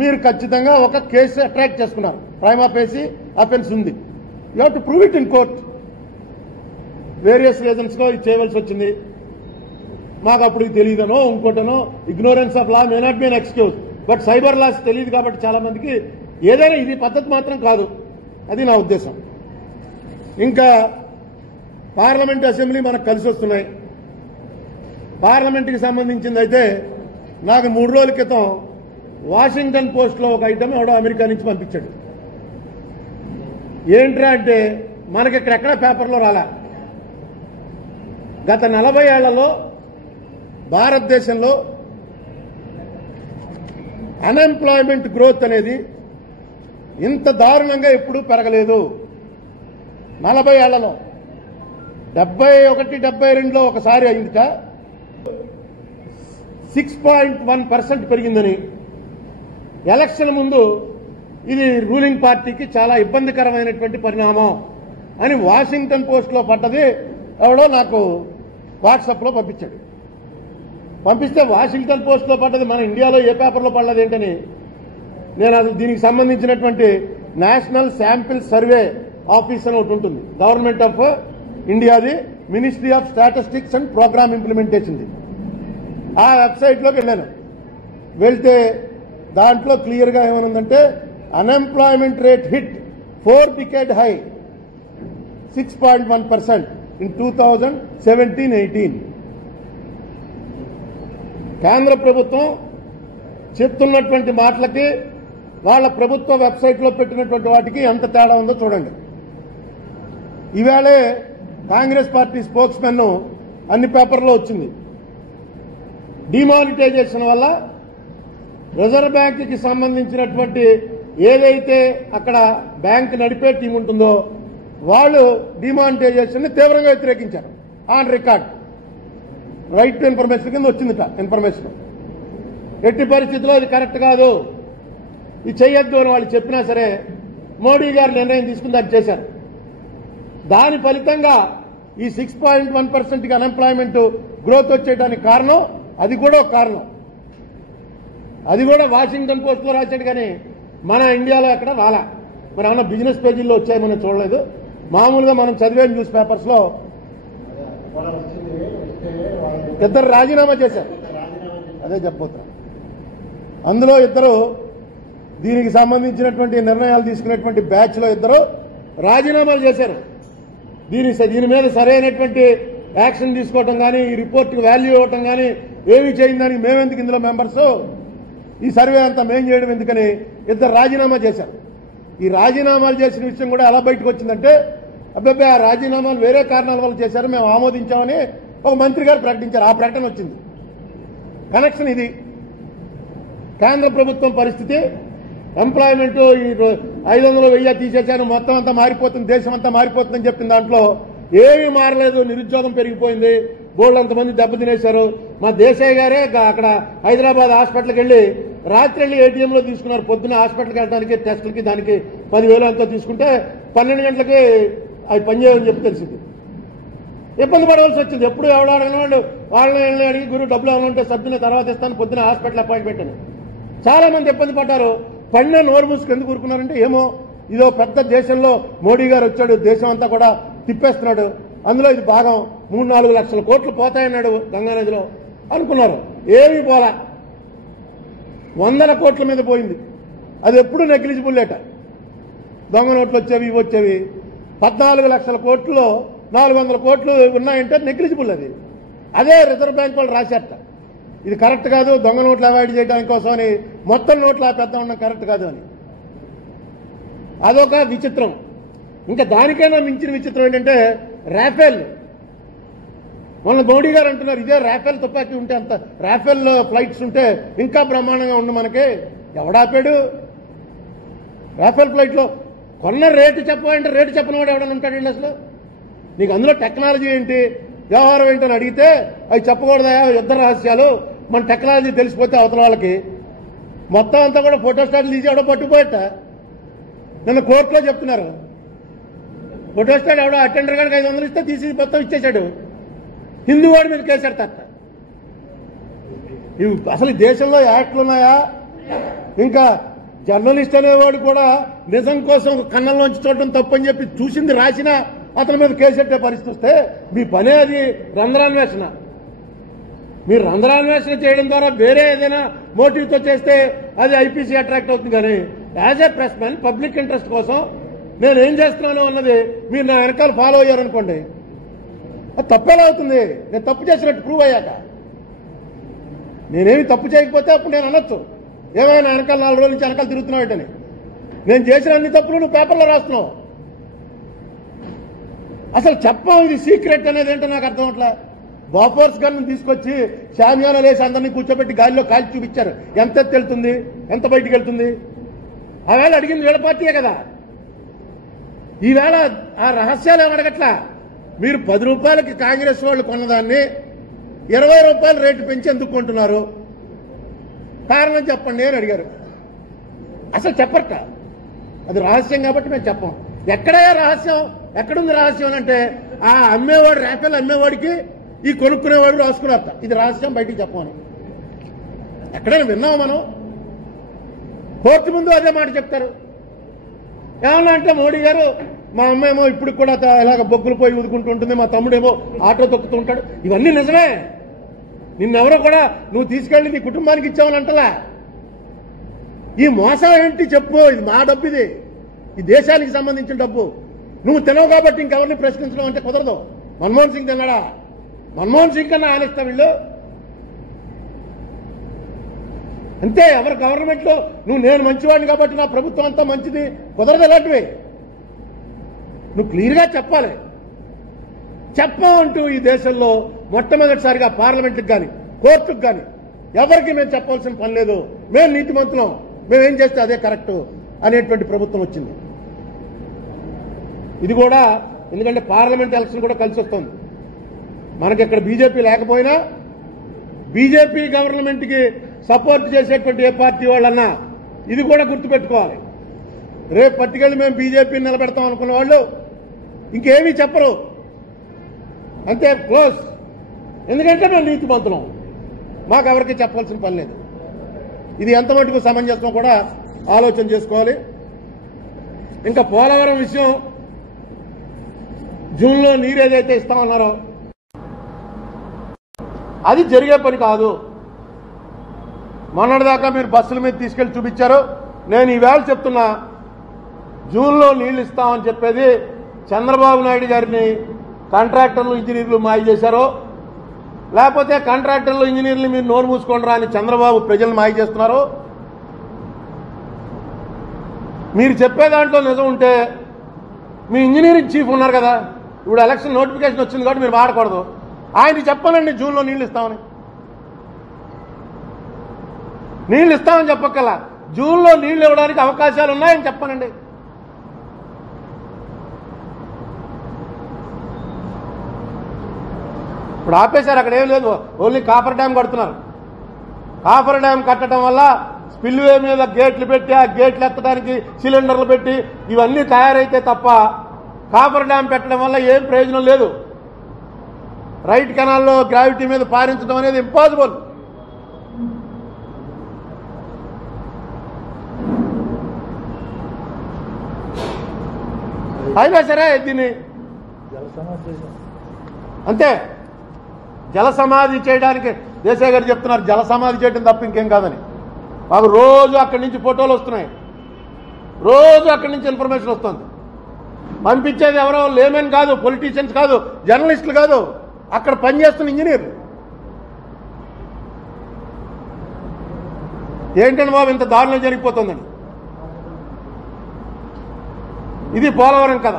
మీరు ఖచ్చితంగా ఒక కేసు అట్రాక్ట్ చేసుకున్నారు. ప్రైమా ఫేసి అఫెన్స్ ఉంది. You have to prove it in court. Various రీజన్స్లో ఇది చేయవలసి వచ్చింది. మాకు అప్పుడు తెలియదనో ఇంకోటనో ignorance of law may not be an excuse. But cyber laws తెలియదు కాబట్టి చాలా మందికి ఏదైనా ఇది పద్ధతి మాత్రం కాదు. అది నా ఉద్దేశం. ఇంకా పార్లమెంట్ అసెంబ్లీ మనకు కలిసి వస్తున్నాయి. పార్లమెంట్కి సంబంధించింది అయితే నాకు 3 రోజుల క్రితం వాషింగ్టన్ పోస్ట్లో ఒక ఐటమ్ ఎవడో అమెరికా నుంచి పంపించాడు. ఏంట్రా అంటే మనకి ఇక్కడెక్కడ పేపర్లో రాలా. గత 40 ఏళ్లలో భారతదేశంలో అన్ఎంప్లాయ్మెంట్ గ్రోత్ అనేది ఇంత దారుణంగా ఎప్పుడూ పెరగలేదు. 40 ఏళ్లలో 71, 72లో ఒకసారి అయిందిట. 6.1% పెరిగిందని. ఎలక్షన్ ముందు ఇది రూలింగ్ పార్టీకి చాలా ఇబ్బందికరమైనటువంటి పరిణామం అని వాషింగ్టన్ పోస్ట్లో పడ్డది ఎవడో నాకు వాట్సాప్లో పంపించాడు. పంపిస్తే వాషింగ్టన్ పోస్ట్లో పడ్డది మన ఇండియాలో ఏ పేపర్లో పడలేదు ఏంటని నేను అసలు దీనికి సంబంధించినటువంటి నేషనల్ శాంపిల్ సర్వే ఆఫీస్ అని ఒకటి ఉంటుంది గవర్నమెంట్ ఆఫ్ ఇండియాది, ministry of statistics and programme ఇంప్లిమెంటేషన్ది. ఆ వెబ్సైట్లోకి వెళ్ళాను. వెళ్తే దాంట్లో క్లియర్గా ఏమనుందంటే unemployment rate hit 4 decade high 6.1% in 2017-18. కేంద్ర ప్రభుత్వం చెప్తున్నటువంటి మాటలకి వాళ్ళ ప్రభుత్వ వెబ్సైట్లో పెట్టినటువంటి వాటికి ఎంత తేడా ఉందో చూడండి. ఈవేళే కాంగ్రెస్ పార్టీ స్పోక్స్మెన్ అన్ని పేపర్లో వచ్చింది. డిమానిటైజేషన్ వల్ల రిజర్వ్ బ్యాంక్కి సంబంధించినటువంటి ఏదైతే అక్కడ బ్యాంక్ నడిపే టీం ఉంటుందో వాళ్ళు డిమానిటైజేషన్ తీవ్రంగా వ్యతిరేకించారు. On record right to information కింద వచ్చిందిట ఇన్ఫర్మేషన్. ఎట్టి పరిస్థితుల్లో ఇది కరెక్ట్ కాదు, ఇది చేయొద్దు అని వాళ్ళు చెప్పినా సరే మోడీ గారు నిర్ణయం తీసుకుని అది చేశారు. దాని ఫలితంగా ఈ 6.1%కి అన్ఎంప్లాయ్మెంట్ గ్రోత్ వచ్చేయడానికి కారణం అది కూడా ఒక కారణం. అది కూడా వాషింగ్టన్ పోస్ట్లో రాశాడు కానీ మన ఇండియాలో ఎక్కడ రాలా. మరి ఏమన్నా బిజినెస్ పేజీల్లో వచ్చాయి మనం చూడలేదు. మామూలుగా మనం చదివే న్యూస్ పేపర్స్లో ఇద్దరు రాజీనామా చేశారు. అదే చెప్పబోతున్నా. అందులో ఇద్దరు దీనికి సంబంధించినటువంటి నిర్ణయాలు తీసుకునేటువంటి బ్యాచ్లో ఇద్దరు రాజీనామాలు చేశారు. దీని మీద సరైనటువంటి యాక్షన్ తీసుకోవటం కానీ ఈ రిపోర్ట్కి వాల్యూ ఇవ్వటం కానీ ఏమి చేయిందని మేమెందుకు ఇందులో మెంబర్స్, ఈ సర్వే అంతా మేం చేయడం ఎందుకని ఇద్దరు రాజీనామా చేశారు. ఈ రాజీనామాలు చేసిన విషయం కూడా ఎలా బయటకు వచ్చిందంటే అబ్బాయి ఆ రాజీనామాలు వేరే కారణాల వల్ల చేశారు, మేము ఆమోదించామని ఒక మంత్రి గారు ప్రకటించారు. ఆ ప్రకటన వచ్చింది. కనెక్షన్ ఇది. కేంద్ర ప్రభుత్వం పరిస్థితి ఎంప్లాయ్మెంట్ ఈ 500, 1000 తీసేశాను, మొత్తం అంతా మారిపోతుంది, దేశం అంతా మారిపోతుందని చెప్పిన దాంట్లో ఏమీ మారలేదు. నిరుద్యోగం పెరిగిపోయింది, బోర్డు అంతమంది దెబ్బతినేశారు. మా దేశాయ్ గారే అక్కడ హైదరాబాద్ హాస్పిటల్కి వెళ్ళి రాత్రి వెళ్ళి ఏటీఎంలో తీసుకున్నారు. పొద్దున్న హాస్పిటల్కి వెళ్ళడానికి టెస్టులకి దానికి 10,000 ఎంతో తీసుకుంటే 12 గంటలకి అవి పనిచేయని చెప్పి తెలిసింది. ఇబ్బంది పడవలసి వచ్చింది. ఎప్పుడు ఎవడు అడగని వాళ్ళు వాళ్ళని అడిగి గురువు డబ్బులు ఏమైనా ఉంటే సభ్యుని తర్వాత ఇస్తాను, పొద్దున హాస్పిటల్ అపాయింట్మెంట్ అని. చాలా మంది ఇబ్బంది పడ్డారు. పడిన నోరు మూసుకు ఎందుకు ఊరుకున్నారంటే ఏమో ఇదో పెద్ద దేశంలో మోడీ గారు వచ్చాడు, దేశం అంతా కూడా తిప్పేస్తున్నాడు, అందులో ఇది భాగం 3-4 లక్షల కోట్లు పోతాయన్నాడు గంగానదిలో అనుకున్నారు. ఏమీ పోలా, 100ల కోట్ల మీద పోయింది. అది ఎప్పుడు నెగ్లిజిబుల్ లేట. దొంగ నోట్లు వచ్చేవి ఇవి వచ్చేవి. 14 లక్షల కోట్లలో 400 కోట్లు ఉన్నాయంటే నెగ్లిజిబుల్. అది అదే రిజర్వ్ బ్యాంక్ వాళ్ళు రాశారట. ఇది కరెక్ట్ కాదు, దొంగ నోట్లు అవాయిడ్ చేయడానికి కోసం అని మొత్తం నోట్లు ఆపేద్దాం ఉండడం కరెక్ట్ కాదు అని. అదొక విచిత్రం. ఇంకా దానికైనా మించిన విచిత్రం ఏంటంటే రాఫెల్. మొన్న మోడీ గారు అంటున్నారు ఇదే రాఫెల్ తుపాకీ ఉంటే అంత రాఫెల్ ఫ్లైట్స్ ఉంటే ఇంకా బ్రహ్మాండంగా ఉండు మనకి. ఎవడాపాడు? రాఫెల్ ఫ్లైట్లో కొన్న రేటు చెప్పమంటే రేటు చెప్పినవాడు ఎవడన్నా ఉంటాడండి అసలు? నీకు అందులో టెక్నాలజీ ఏంటి, వ్యవహారం ఏంటని అడిగితే అవి చెప్పకూడదా, యుద్ధ రహస్యాలు, మన టెక్నాలజీ తెలిసిపోతే అవతల వాళ్ళకి. మొత్తం అంతా కూడా ఫోటోస్టాట్లు తీసి ఎవడో పట్టుకుపోయట. నిన్న కోర్టులో చెప్తున్నారు ఫోటోస్టాట్ ఎవడో అటెండర్ గారికి 500 ఇస్తే తీసి మొత్తం ఇచ్చేశాడు. హిందూ వాడి మీద కేసేడతారట. ఇవి అసలు ఈ దేశంలో యాక్ట్లు ఉన్నాయా? ఇంకా జర్నలిస్ట్ అనేవాడు కూడా నిజం కోసం కన్నంలోంచి చూడటం తప్పని చెప్పి చూసింది రాసినా అతని మీద కేసెట్టే పరిస్థితి వస్తే మీ పనే అది రంధ్రాన్వేషణ. మీరు రంధ్రాన్వేషణ చేయడం ద్వారా వేరే ఏదైనా మోటివ్తో చేస్తే అది ఐపీసీ అట్రాక్ట్ అవుతుంది. కానీ as a press man public interest కోసం నేను ఏం చేస్తున్నాను అన్నది మీరు నా వెనకాల ఫాలో అయ్యారనుకోండి, అది తప్పేలా అవుతుంది. నేను తప్పు చేసినట్టు ప్రూవ్ అయ్యాక. నేనేమి తప్పు చేయకపోతే అప్పుడు నేను అనొచ్చు, ఏమైనా వెనకాల 4 రోజుల నుంచి వెనకాల తిరుగుతున్నావు ఏంటని. నేను చేసిన అన్ని తప్పులు నువ్వు పేపర్లో రాస్తున్నావు. అసలు చెప్పం ఇది సీక్రెట్ అనేది ఏంటో నాకు అర్థం అవట్లే. బాఫోర్స్ గన్ను తీసుకొచ్చి షామియానా వేసి అందరినీ కూర్చోబెట్టి గాలిలో కాల్చి చూపించారు. ఎంత వెళ్తుంది, ఎంత బయటికి వెళ్తుంది. ఆవేళ అడిగింది వీళ్ళ పార్టీయే కదా. ఈవేళ ఆ రహస్యాలు ఏమి అడగట్లా. మీరు 10 రూపాయలకి కాంగ్రెస్ వాళ్ళు కొన్నదాన్ని 20 రూపాయలు రేటు పెంచి ఎందుకు కొంటున్నారు, కారణం చెప్పండి అని అడిగారు. అసలు చెప్పరట. అది రహస్యం కాబట్టి మేము చెప్పం. ఎక్కడయ్యా రహస్యం, ఎక్కడుంది రహస్యం అంటే ఆ అమ్మేవాడు ర్యాఫెల్ అమ్మేవాడికి ఈ కొనుక్కునేవాడు రాసుకున్నారట. ఇది రహస్యం, బయటికి చెప్పమని. ఎక్కడైనా విన్నామా మనం? కోర్టు ముందు అదే మాట చెప్తారు. ఏమన్నా అంటే మోడీ గారు మా అమ్మ ఏమో ఇప్పుడు కూడా ఇలాగ బొగ్గులు పోయి ఊదుకుంటూ ఉంటుంది, మా తమ్ముడేమో ఆటో తొక్కుతూ ఉంటాడు. ఇవన్నీ నిజమే. నిన్నెవరో కూడా నువ్వు తీసుకెళ్ళి నీ కుటుంబానికి ఇచ్చావని అంటలా. ఈ మోసం ఏంటి చెప్పు. ఇది మా డబ్బు, ఇది ఈ దేశానికి సంబంధించిన డబ్బు. నువ్వు తినవు కాబట్టి ఇంకెవరిని ప్రశ్నించడం అంటే కుదరదు. మన్మోహన్ సింగ్ తిన్నాడా? మన్మోహన్ సింగ్ కన్నా ఆనేస్తా వీళ్ళు. అంతే. ఎవరు గవర్నమెంట్లో నువ్వు నేను మంచివాడిని కాబట్టి నా ప్రభుత్వం అంతా మంచిది కుదరదు. ఇలాంటివి నువ్వు క్లియర్గా చెప్పాలి. చెప్పమంటూ ఈ దేశంలో మొట్టమొదటిసారిగా పార్లమెంట్కి కానీ కోర్టుకు కానీ ఎవరికి మేము చెప్పాల్సిన పని లేదు. మేము నీతిమంతులం, మేమేం చేస్తే అదే కరెక్టు అనేటువంటి ప్రభుత్వం వచ్చింది. ఇది కూడా ఎందుకంటే పార్లమెంట్ ఎలక్షన్ కూడా కలిసి వస్తుంది. మనకి ఇక్కడ బీజేపీ లేకపోయినా బీజేపీ గవర్నమెంట్కి సపోర్ట్ చేసేటువంటి ఏ పార్టీ వాళ్ళన్నా ఇది కూడా గుర్తుపెట్టుకోవాలి. రేపు పట్టుకెళ్ళి మేము బీజేపీని నిలబెడతాం అనుకున్న వాళ్ళు ఇంకేమీ చెప్పరు. అంతే, క్లోజ్. ఎందుకంటే మేము నీతిమంతులం, మాకు ఎవరికి చెప్పాల్సిన పని లేదు. ఇది ఎంత మటుకు సమంజసం కూడా ఆలోచన చేసుకోవాలి. ఇంకా పోలవరం విషయం, జూన్లో నీరు ఏదైతే ఇస్తామన్నారో అది జరిగే పని కాదు. మొన్నటిదాకా మీరు బస్సుల మీద తీసుకెళ్లి చూపించారు. నేను ఈవేళ చెప్తున్నా, జూన్లో నీళ్లు ఇస్తామని చెప్పేది చంద్రబాబు నాయుడు గారిని కాంట్రాక్టర్లు ఇంజనీర్లు మాయ చేశారో, లేకపోతే కాంట్రాక్టర్లు ఇంజనీర్లు మీరు నోరు మూసుకోండి రా అని చంద్రబాబు ప్రజలను మాయ చేస్తున్నారో. మీరు చెప్పే దాంట్లో నిజం ఉంటే మీ ఇంజనీరింగ్ చీఫ్ ఉన్నారు కదా, ఇప్పుడు ఎలక్షన్ నోటిఫికేషన్ వచ్చింది కాబట్టి మీరు వాడకూడదు. ఆయనకి చెప్పాలండి జూన్లో నీళ్లు ఇస్తామని. నీళ్లు ఇస్తామని చెప్పక్కల, జూన్లో నీళ్లు ఇవ్వడానికి అవకాశాలు ఉన్నాయని చెప్పానండి. ఇప్పుడు ఆపేశారు, అక్కడ ఏం లేదు, ఓన్లీ కాపర్ డ్యామ్ కడుతున్నారు. కాపర్ డ్యామ్ కట్టడం వల్ల స్పిల్వే మీద గేట్లు పెట్టి ఆ గేట్లు ఎత్తడానికి సిలిండర్లు పెట్టి ఇవన్నీ తయారైతే తప్ప కాపర్ డ్యామ్ పెట్టడం వల్ల ఏం ప్రయోజనం లేదు. రైట్ కెనాల్లో గ్రావిటీ మీద పారించడం అనేది ఇంపాసిబుల్. అయినా సరే దీన్ని అంతే జల సమాధి చేయడానికి దేశాయ్ గారు చెప్తున్నారు. జల సమాధి చేయడం తప్ప ఇంకేం కాదని. మాకు రోజు అక్కడి నుంచి ఫోటోలు వస్తున్నాయి, రోజు అక్కడి నుంచి ఇన్ఫర్మేషన్ వస్తుంది. పంపించేది ఎవరో లేమెన్ కాదు, పొలిటీషియన్స్ కాదు, జర్నలిస్టులు కాదు, అక్కడ పనిచేస్తున్న ఇంజనీర్లు. ఏంటంటే బాబు ఇంత దారుణం జరిగిపోతుందండి. ఇది పోలవరం కథ.